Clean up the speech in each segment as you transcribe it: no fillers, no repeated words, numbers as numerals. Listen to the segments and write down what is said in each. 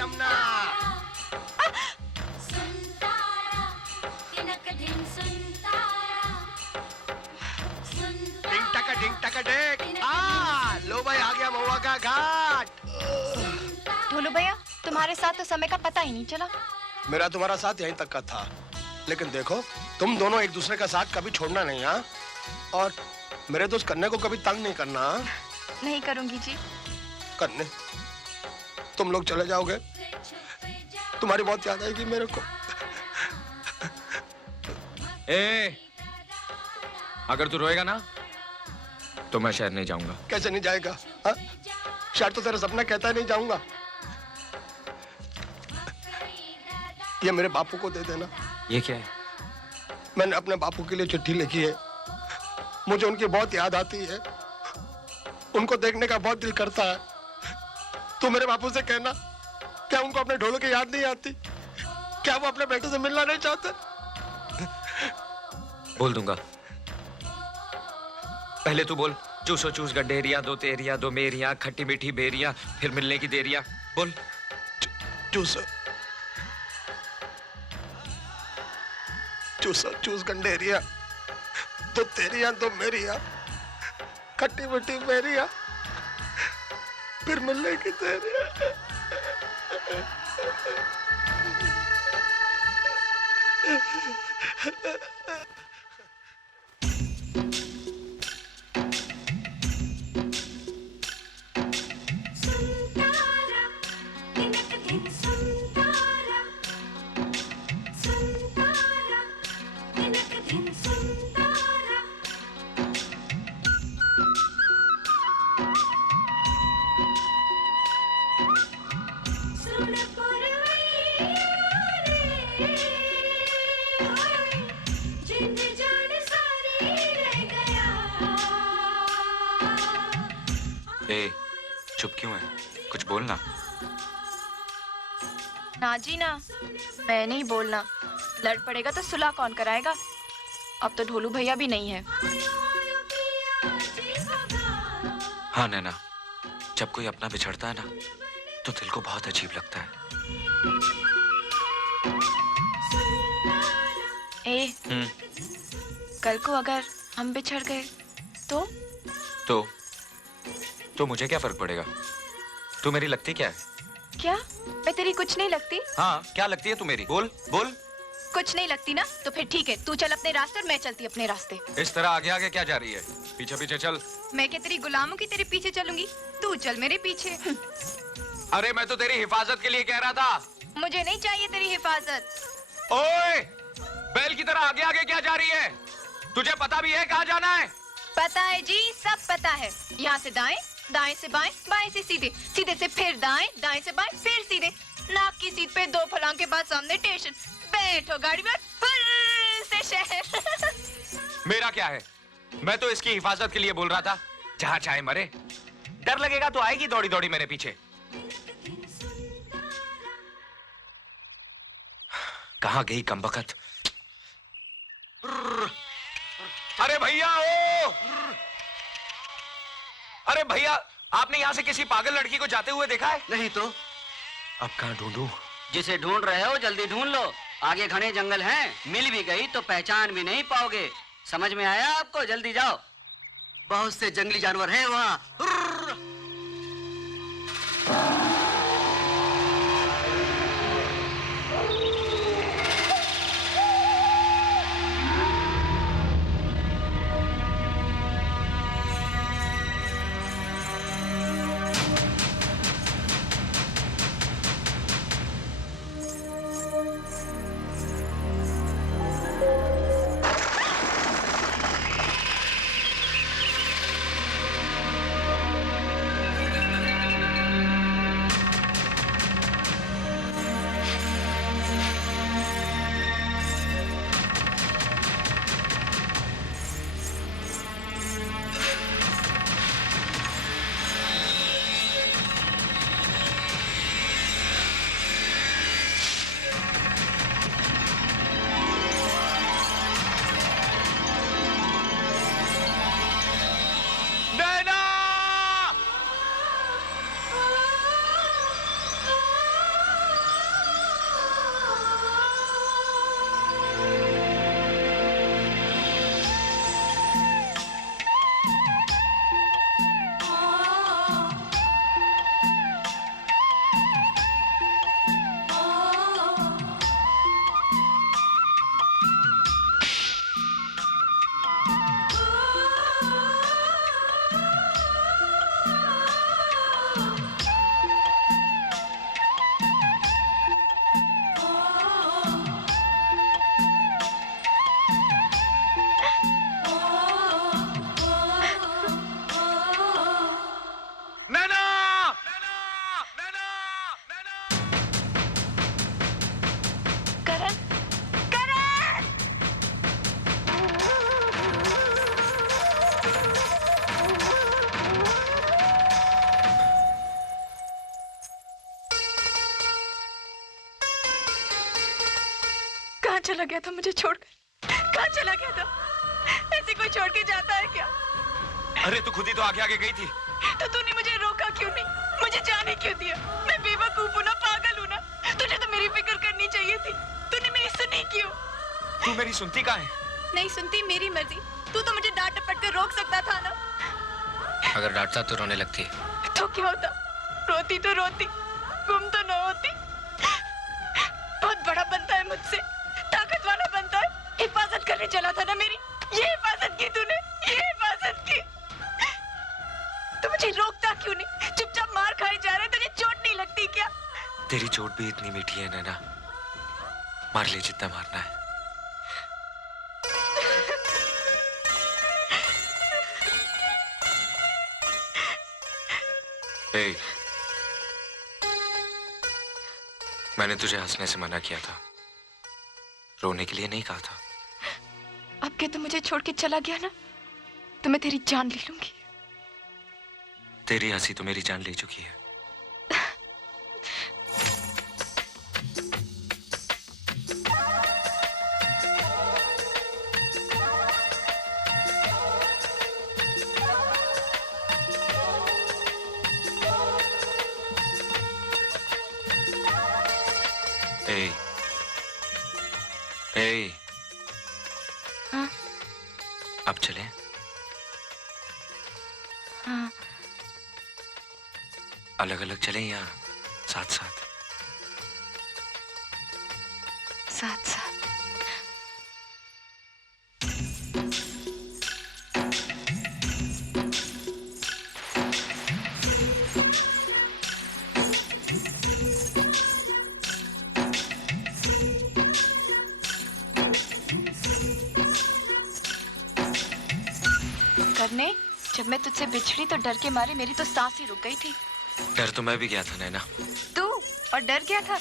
जमुना। डिंग टका डेक। लो भाई आ गया महुआ का घाट। ढोलू भैया तुम्हारे साथ तो समय का पता ही नहीं चला। मेरा तुम्हारा साथ यहीं तक का था, लेकिन देखो तुम दोनों एक दूसरे का साथ कभी छोड़ना नहीं। हाँ, और मेरे दोस्त कन्ने को कभी तंग नहीं करना। नहीं करूंगी जी। कन्ने तुम लोग चले जाओगे, तुम्हारी बहुत याद आएगी मेरे को। अगर तू रोएगा ना तो मैं शहर नहीं जाऊंगा। कैसे नहीं जाएगा? हा? शायद तो तेरा सपना कहता है नहीं जाऊंगा। ये मेरे बापू को दे देना। ये क्या है? मैंने अपने बापू के लिए चिट्ठी लिखी है। मुझे उनकी बहुत याद आती है, उनको देखने का बहुत दिल करता है। तू मेरे बापू से कहना, क्या उनको अपने ढोलों की याद नहीं आती? क्या वो अपने बेटे से मिलना नहीं चाहते? बोल दूंगा। पहले तू बोल। चूसो चूस गड्ढेरिया, दो तेरिया दो मेरिया, खट्टी मीठी बेरिया, फिर मिलने की देरिया। बोल। चूसो चूसो चूस गंडेरिया, दो तेरिया दो मेरिया, खट्टी मीठी बेरिया, फिर मिलने की देरिया। चुप क्यों है? कुछ बोलना। ना जी ना, मैं नहीं बोलना। लड़ पड़ेगा तो सुलह कौन कराएगा? अब तो ढोलू भैया भी नहीं है। हाँ नैना, जब कोई अपना बिछड़ता है ना तो दिल को बहुत अजीब लगता है। कल को अगर हम बिछड़ गए तो मुझे क्या फर्क पड़ेगा? तू मेरी लगती क्या है? क्या मैं तेरी कुछ नहीं लगती? हाँ, क्या लगती है तू मेरी? बोल बोल। कुछ नहीं लगती ना, तो फिर ठीक है, तू चल अपने रास्ते और मैं चलती अपने रास्ते। इस तरह आगे आगे क्या जा रही है? पीछे पीछे चल। मैं क्या तेरी गुलामों की तेरे पीछे चलूंगी? तू चल मेरे पीछे। अरे मैं तो तेरी हिफाजत के लिए कह रहा था। मुझे नहीं चाहिए तेरी हिफाजत। ओए, बैल की तरह आगे आगे क्या जा रही है? तुझे पता भी है कहाँ जाना है? पता है जी, सब पता है। यहाँ से दाएं, दाएं से बाएं, बाएं से सीधे, सीधे से फिर दाएं, दाएं से बाएं, फिर सीधे। नाक की सीट पे 2 फलांग के बाद सामने स्टेशन। बैठो गाड़ी में, फिर से शहर। मेरा क्या है? मैं तो इसकी हिफाजत के लिए बोल रहा था। जहाँ चाहे मरे। डर लगेगा तो आएगी दौड़ी दौड़ी मेरे पीछे। कहाँ गई कमबख्त? अरे भैया ओ! अरे भैया, आपने यहाँ से किसी पागल लड़की को जाते हुए देखा है? नहीं तो। अब कहाँ ढूंढूं? जिसे ढूंढ रहे हो जल्दी ढूंढ लो। आगे घने जंगल हैं, मिल भी गई तो पहचान भी नहीं पाओगे। समझ में आया आपको? जल्दी जाओ, बहुत से जंगली जानवर हैं वहाँ। चला गया था मुझे छोड़कर? कहाँ चला गया था? ऐसे कोई छोड़ के जाता है क्या? अरे तू खुद ही तो आगे आगे गई थी। तो तूने मुझे रोका क्यों नहीं? मुझे जाने क्यों दिया? मैं बेवकूफ हूँ ना, पागल हूँ ना? तुझे तो मेरी फिक्र करनी चाहिए थी। तूने मेरी सुनी क्यों? तू मेरी सुनती कहाँ है? नहीं सुनती, मेरी मर्जी। तू तो मुझे डांट डपट कर रोक सकता था ना। अगर डांटता तो रोने लगती। तो क्या होता? रोती तो रोती, गुम तो न होती। बहुत बड़ा बनता है मुझसे, ताकत वाला बनता है। हिफाजत करने चला था ना मेरी, ये हिफाजत की तूने, ये हिफाजत की। तू मुझे रोकता क्यों नहीं? चुपचाप मार खाए जा रहे, तुझे चोट नहीं लगती क्या? तेरी चोट भी इतनी मीठी है नैना, मार ले जितना मारना है। ए, मैंने तुझे हंसने से मना किया था, रोने के लिए नहीं कहा था। अब क्या तू मुझे छोड़ के चला गया ना, तो मैं तेरी जान ले लूंगी। तेरी हंसी तो मेरी जान ले चुकी है। ए, ए, हाँ? अब चले? हाँ। अलग अलग चले या साथ साथ? साथ साथ। करने, जब मैं तुझसे बिछड़ी तो डर के मारे मेरी तो सांस ही रुक गई थी। डर तो मैं भी गया था नैना। तू और डर गया था?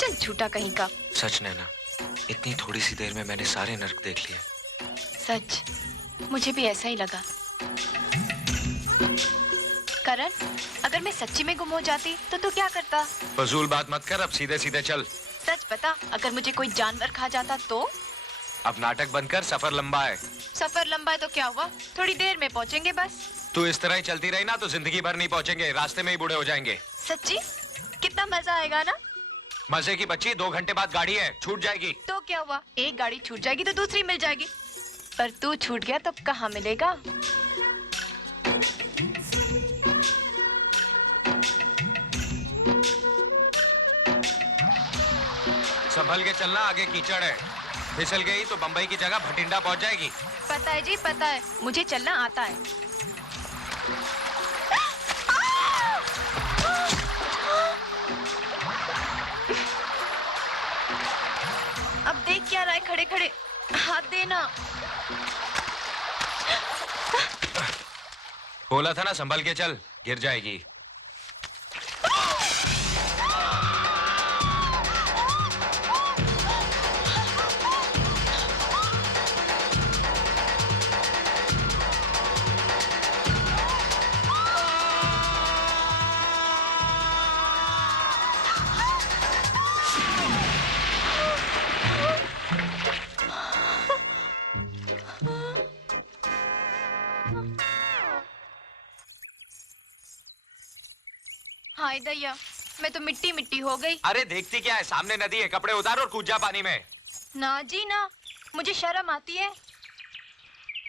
चल झूठा कहीं का। सच नैना, इतनी थोड़ी सी देर में मैंने सारे नर्क देख लिए। सच, मुझे भी ऐसा ही लगा। करण, अगर मैं सच्ची में गुम हो जाती तो तू क्या करता? फजूल बात मत कर, अब सीधे सीधे चल। सच बता, अगर मुझे कोई जानवर खा जाता तो? अब नाटक बंद कर, सफर लंबा है। सफर लंबा है तो क्या हुआ, थोड़ी देर में पहुंचेंगे बस। तू इस तरह ही चलती रही ना तो जिंदगी भर नहीं पहुंचेंगे, रास्ते में ही बूढ़े हो जाएंगे। सच्ची? कितना मजा आएगा ना। मजे की बच्ची, 2 घंटे बाद गाड़ी है, छूट जाएगी। तो क्या हुआ, एक गाड़ी छूट जाएगी तो दूसरी मिल जाएगी। पर तू छूट गया तो कहाँ मिलेगा? संभल के चलना, आगे कीचड़ है, फिसल गई तो बंबई की जगह भटिंडा पहुंच जाएगी। पता है जी, पता है, मुझे चलना आता है। अब देख क्या रहा है खड़े खड़े, हाथ देना। बोला था ना संभल के चल, गिर जाएगी। हाय दैया, मैं तो मिट्टी मिट्टी हो गई। अरे देखती क्या है, सामने नदी है, कपड़े उतार और कूद जा पानी में। ना जी ना, मुझे शर्म आती है।